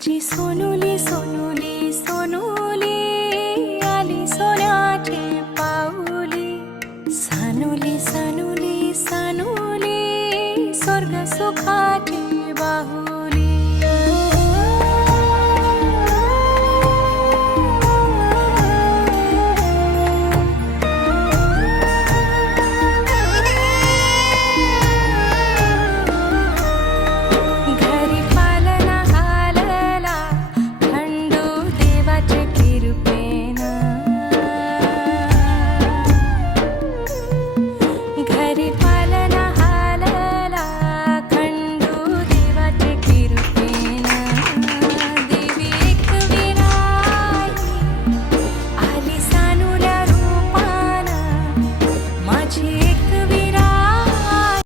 माझी सोनुली सोनुली सोनुली आली सोन्याची पाऊली सानुली सानुली सानुली स्वर्ग सुखाची